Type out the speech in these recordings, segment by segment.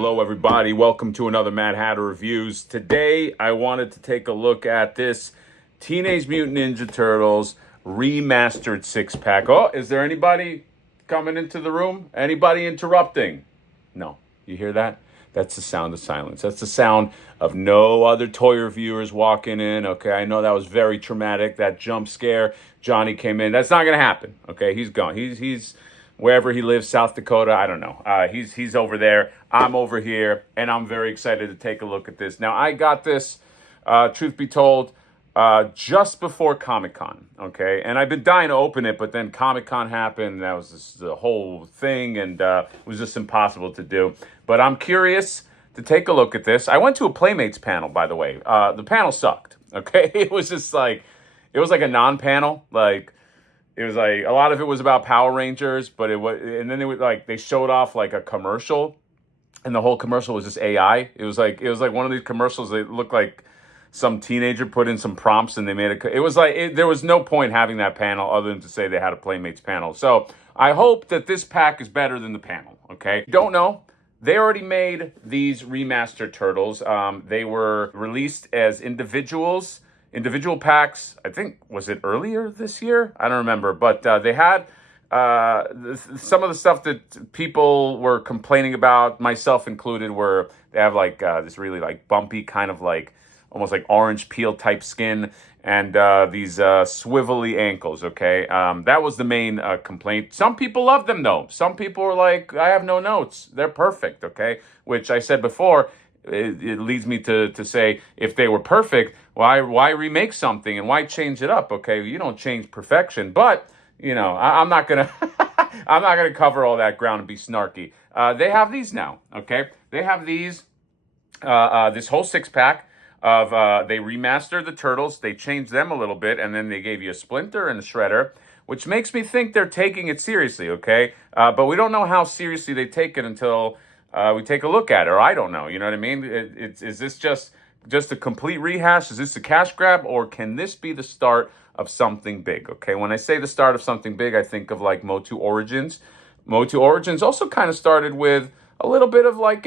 Hello everybody, welcome to another Mad Hatter Reviews. Today I wanted to take a look at this Teenage Mutant Ninja Turtles remastered six-pack. Oh, is there anybody coming into the room? Anybody interrupting? No, you hear that? That's the sound of silence. That's the sound of no other toy reviewers walking in, okay? I know that was very traumatic, that jump scare. Johnny came in. That's not gonna happen, okay? He's gone. He's wherever he lives, South Dakota, I don't know. He's over there, I'm over here, and I'm very excited to take a look at this. Now, I got this, truth be told, just before Comic-Con, okay? And I've been dying to open it, but then Comic-Con happened, that was the whole thing, and it was just impossible to do. But I'm curious to take a look at this. I went to a Playmates panel, by the way. The panel sucked, okay? It was just like, it was like a non-panel, like, it was like a lot of it was about Power Rangers, but it was, and then they showed off like a commercial, and the whole commercial was just AI. It was like one of these commercials that looked like some teenager put in some prompts and they made it. It was like there was no point having that panel other than to say they had a Playmates panel. So I hope that this pack is better than the panel. Okay, don't know. They already made these remastered turtles. They were released as individual packs. I think, was it earlier this year? I don't remember, but they had some of the stuff that people were complaining about, myself included, were they have like this really like bumpy kind of like almost like orange peel type skin, and these swivelly ankles, okay? That was the main complaint. Some people love them though. Some people were like, I have no notes. They're perfect, okay? Which I said before, it leads me to say, if they were perfect, why remake something and why change it up? Okay, you don't change perfection, but you know, I'm not gonna I'm not gonna cover all that ground and be snarky. They have these now, okay? They have these this whole six-pack of they remastered the turtles, they changed them a little bit, and then they gave you a Splinter and a Shredder, which makes me think they're taking it seriously, okay? But we don't know how seriously they take it until we take a look at it, or I don't know, you know what I mean? Is this just a complete rehash? Is this a cash grab, or can this be the start of something big, okay? When I say the start of something big, I think of like Motu Origins. Motu Origins also kind of started with a little bit of like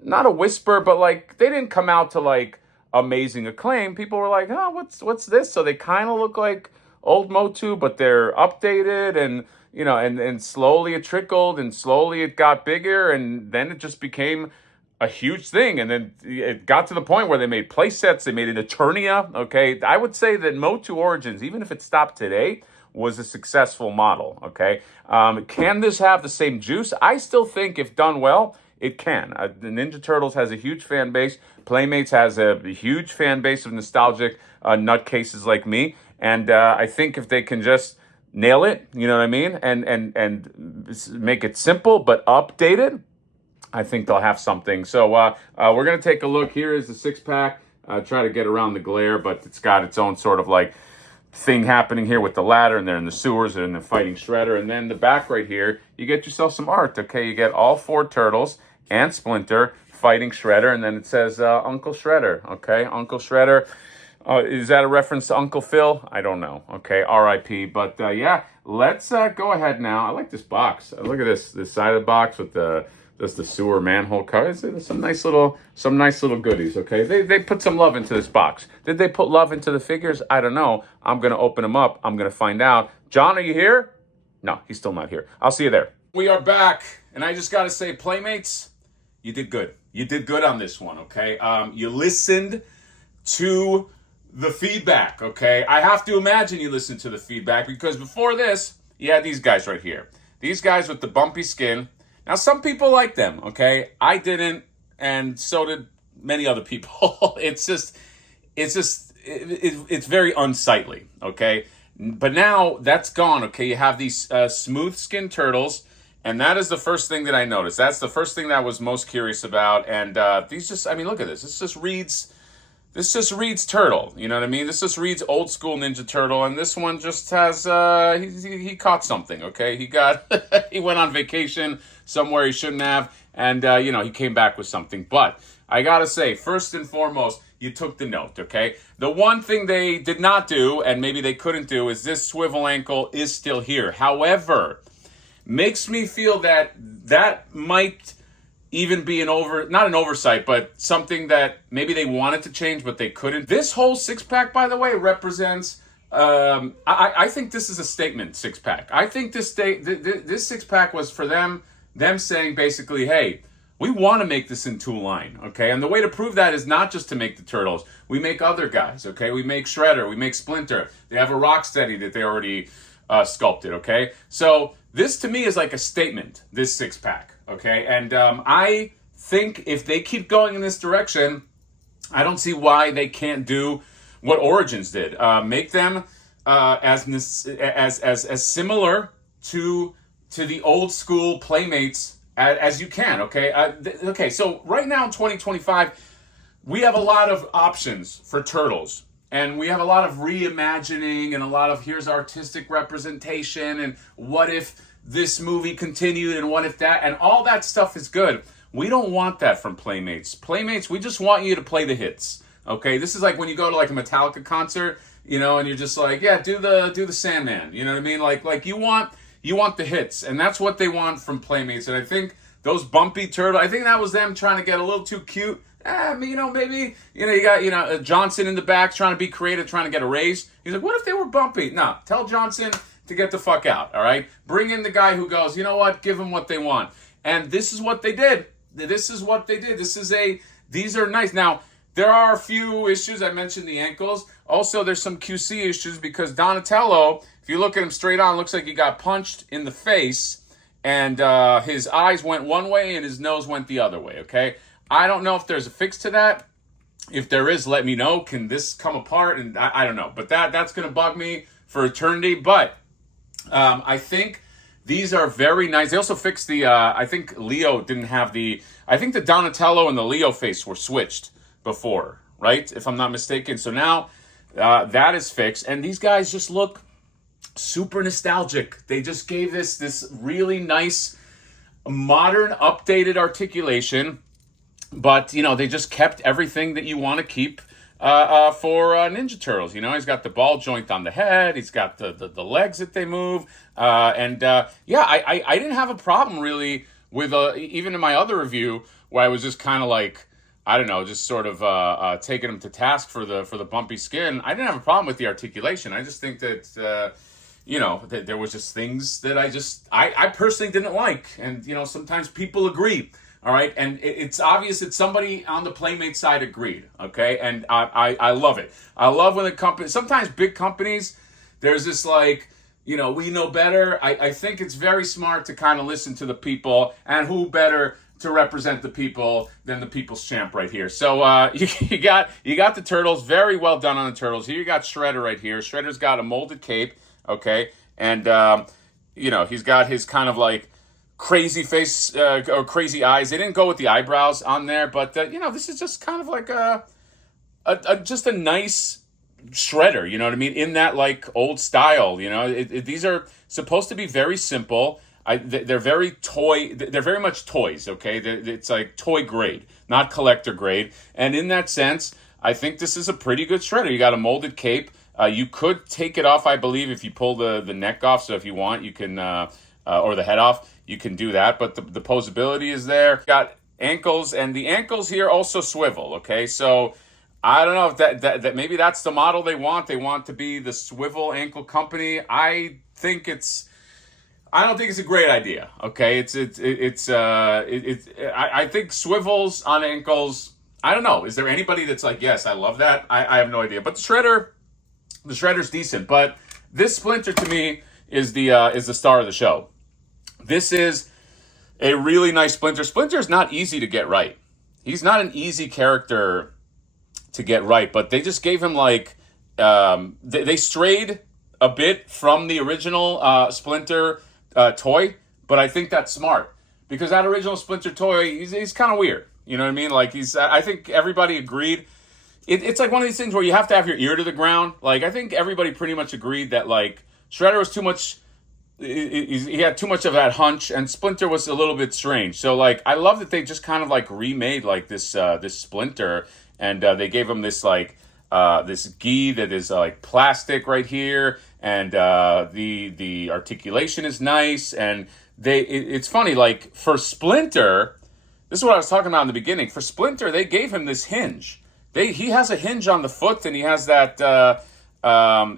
not a whisper, but like they didn't come out to like amazing acclaim. People were like, oh, what's this? So they kind of look like old Motu, but they're updated, and you know, and slowly it trickled, and slowly it got bigger, and then it just became a huge thing. And then it got to the point where they made play sets, they made an Eternia, okay? I would say that Motu Origins, even if it stopped today, was a successful model, okay? Can this have the same juice? I still think if done well, it can. The Ninja Turtles has a huge fan base. Playmates has a huge fan base of nostalgic nutcases like me. And I think if they can just nail it, you know what I mean? And make it simple but updated, I think they'll have something. So we're going to take a look. Here is the six-pack. Try to get around the glare, but it's got its own sort of like thing happening here with the ladder, and they're in the sewers, and they're fighting Shredder. And then the back right here, you get yourself some art, okay? You get all four turtles and Splinter fighting Shredder, and then it says Uncle Shredder, okay? Uncle Shredder. Is that a reference to Uncle Phil? I don't know, okay? R.I.P. But yeah, let's go ahead now. I like this box. Look at this side of the box with just the sewer manhole cover. There's some nice little goodies, okay? They put some love into this box. Did they put love into the figures? I don't know. I'm going to open them up. I'm going to find out. John, are you here? No, he's still not here. I'll see you there. We are back, and I just got to say, Playmates, you did good. You did good on this one, okay? You listened to the feedback, okay? I have to imagine you listened to the feedback, because before this, you had these guys right here. These guys with the bumpy skin. Now, some people like them, okay? I didn't, and so did many other people. It's very unsightly, okay? But now that's gone, okay? You have these smooth skin turtles, and that is the first thing that I noticed. That's the first thing that I was most curious about. And these just, I mean, look at this. This just reads turtle, you know what I mean? This just reads old school Ninja Turtle, and this one just has, he caught something, okay? He went on vacation somewhere he shouldn't have, and, you know, he came back with something. But I gotta say, first and foremost, you took the note, okay? The one thing they did not do, and maybe they couldn't do, is this swivel ankle is still here. However, makes me feel that might even be not an oversight, but something that maybe they wanted to change, but they couldn't. This whole six pack, by the way, represents. I think this is a statement six pack. I think this six pack was for them saying basically, hey, we want to make this into a line, okay? And the way to prove that is not just to make the Turtles. We make other guys, okay? We make Shredder, we make Splinter. They have a Rocksteady that they already sculpted, okay? So this to me is like a statement, this six pack, okay? And I think if they keep going in this direction, I don't see why they can't do what Origins did. Make them as similar to the old school Playmates as you can, okay? Okay, so right now in 2025, we have a lot of options for Turtles. And we have a lot of reimagining and a lot of here's artistic representation and what if this movie continued and what if that, and all that stuff is good. We don't want that from Playmates. Playmates, we just want you to play the hits, okay? This is like when you go to like a Metallica concert, you know, and you're just like, yeah, do the Sandman, you know what I mean? Like you want the hits, and that's what they want from Playmates. And I think those bumpy turtle, I think that was them trying to get a little too cute. Maybe you got Johnson in the back trying to be creative, trying to get a raise. He's like, what if they were bumpy? No, tell Johnson to get the fuck out. All right, bring in the guy who goes, you know what, give them what they want. And this is what they did. These are nice. Now there are a few issues. I mentioned the ankles. Also, there's some QC issues because Donatello, if you look at him straight on, looks like he got punched in the face, and his eyes went one way and his nose went the other way. Okay. I don't know if there's a fix to that. If there is, let me know. Can this come apart? And I don't know. But that's going to bug me for eternity. But I think these are very nice. They also fixed the, I think Leo didn't have I think the Donatello and the Leo face were switched before, right? If I'm not mistaken. So now that is fixed. And these guys just look super nostalgic. They just gave this really nice, modern, updated articulation. But, they just kept everything that you want to keep for Ninja Turtles. He's got the ball joint on the head. He's got the legs that they move. I didn't have a problem really with, even in my other review, where I was just kind of like, I don't know, just sort of taking him to task for the bumpy skin. I didn't have a problem with the articulation. I just think that, that there was just things that I personally didn't like. And, sometimes people agree. All right, and it's obvious that somebody on the Playmate side agreed, okay? And I love it. I love when sometimes big companies, there's this like, we know better. I think it's very smart to kind of listen to the people, and who better to represent the people than the people's champ right here. So you got the Turtles, very well done on the Turtles. Here you got Shredder right here. Shredder's got a molded cape, okay? And, he's got his kind of like, crazy face or crazy eyes. They didn't go with the eyebrows on there, but this is just kind of like just a nice Shredder. You know what I mean? In that like old style. These are supposed to be very simple. They're very toy. They're very much toys. Okay, it's like toy grade, not collector grade. And in that sense, I think this is a pretty good Shredder. You got a molded cape. You could take it off, I believe, if you pull the neck off. So if you want, you can, or the head off. You can do that, but the posability is there. Got ankles, and the ankles here also swivel, okay? So I don't know if that maybe that's the model they want. They want to be the swivel ankle company. I don't think it's a great idea, okay? I think swivels on ankles, I don't know. Is there anybody that's like, yes, I love that? I have no idea. But the Shredder's decent, but this Splinter to me is the star of the show. This is a really nice Splinter. Splinter is not easy to get right. He's not an easy character to get right, but they just gave him like, they strayed a bit from the original Splinter toy, but I think that's smart because that original Splinter toy, he's kind of weird. You know what I mean? Like I think everybody agreed. It's like one of these things where you have to have your ear to the ground. Like I think everybody pretty much agreed that like Shredder was too much. He had too much of that hunch, and Splinter was a little bit strange. So, like, I love that they just kind of like remade like this Splinter, and they gave him this like this gi that is like plastic right here, and the articulation is nice, and it's funny like for Splinter, this is what I was talking about in the beginning. For Splinter, they gave him this hinge. He has a hinge on the foot, and he has that.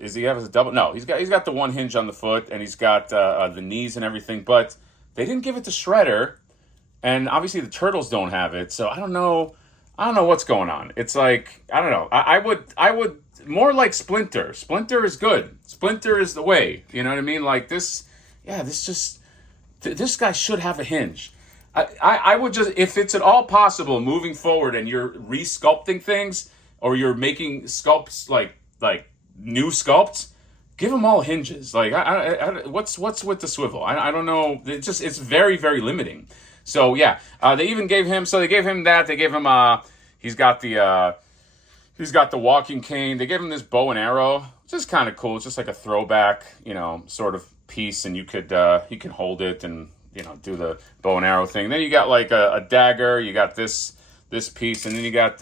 Is he have a double? No, he's got the one hinge on the foot, and he's got the knees and everything. But they didn't give it to Shredder, and obviously the Turtles don't have it. So I don't know. I don't know what's going on. It's like I don't know. I would more like Splinter. Splinter is good. Splinter is the way. You know what I mean? Like this. Yeah, this guy should have a hinge. I would just, if it's at all possible moving forward and you're re-sculpting things or you're making sculpts like new sculpts, give them all hinges. Like, what's with the swivel? I don't know. It's very, very limiting. So yeah, they even gave him, so they gave him that. They gave him, he's got the walking cane. They gave him this bow and arrow, which is kind of cool. It's just like a throwback, sort of piece, and you can hold it and, do the bow and arrow thing. Then you got like a dagger. You got this piece, and then you got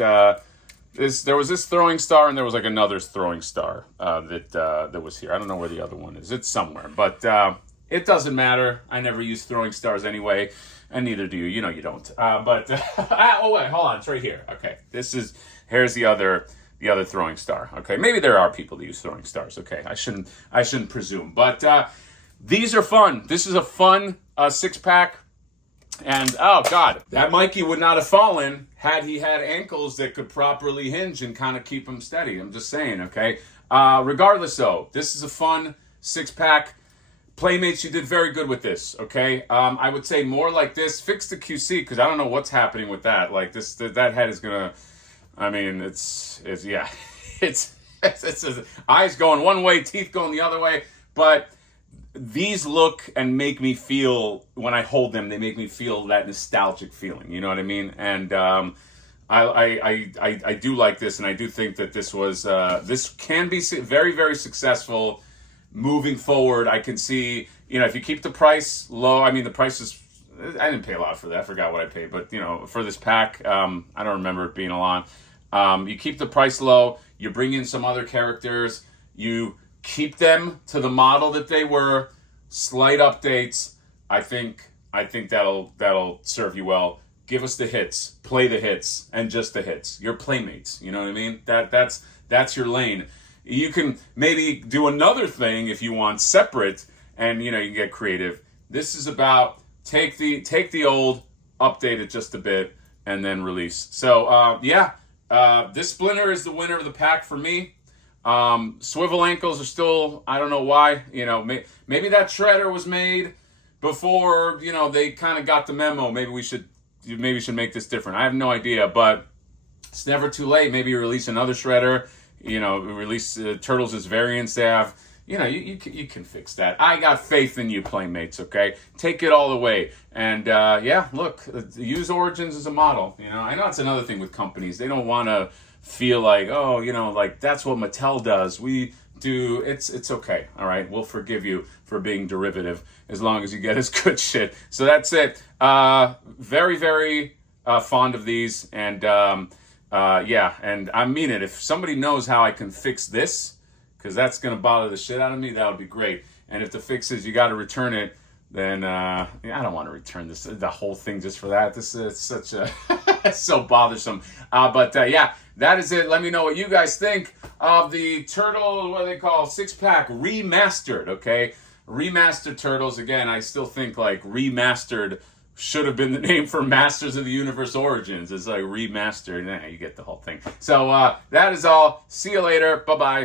this. There was this throwing star, and there was like another throwing star that was here. I don't know where the other one is. It's somewhere, but it doesn't matter. I never use throwing stars anyway, and neither do you. You don't. Oh wait, hold on. It's right here. Okay, here's the other throwing star. Okay, maybe there are people that use throwing stars. Okay, I shouldn't presume, but. These are fun. This is a fun 6-pack. And, oh, God, that Mikey would not have fallen had he had ankles that could properly hinge and kind of keep him steady. I'm just saying, okay? Regardless, though, this is a fun 6-pack. Playmates, you did very good with this, okay? I would say more like this. Fix the QC, because I don't know what's happening with that. Like, that head is going to, I mean, it's eyes going one way, teeth going the other way, but... These look and make me feel, when I hold them, they make me feel that nostalgic feeling. You know what I mean? And I do like this, and I do think that this can be very, very successful moving forward. I can see, if you keep the price low, I mean, the price is, I didn't pay a lot for that. I forgot what I paid, but, for this pack, I don't remember it being a lot. You keep the price low, you bring in some other characters, you keep them to the model that they were, slight updates. I think that'll serve you well. Give us the hits, play the hits, and just the hits. Your Playmates, you know what I mean? That's your lane. You can maybe do another thing if you want separate, and you can get creative. This is about take the old, update it just a bit, and then release. So this Splinter is the winner of the pack for me. Swivel ankles are still, I don't know why, maybe that Shredder was made before, they kind of got the memo. Maybe we should make this different. I have no idea, but it's never too late. Maybe you release another Shredder, release Turtles as variants they have. You can fix that. I got faith in you, Playmates, okay? Take it all the way. And, look, use Origins as a model. I know it's another thing with companies. They don't want to feel like, like that's what Mattel does. We do, it's okay, all right? We'll forgive you for being derivative as long as you get us good shit. So that's it. Very, very fond of these. And, and I mean it. If somebody knows how I can fix this, because that's going to bother the shit out of me, that would be great. And if the fix is you got to return it, then I don't want to return the whole thing just for that. This is such a it's so bothersome. That is it. Let me know what you guys think of the Turtle, what do they call, 6-pack remastered, okay? Remastered Turtles. Again, I still think like remastered should have been the name for Masters of the Universe Origins. It's like remastered. You get the whole thing. So that is all. See you later. Bye-bye.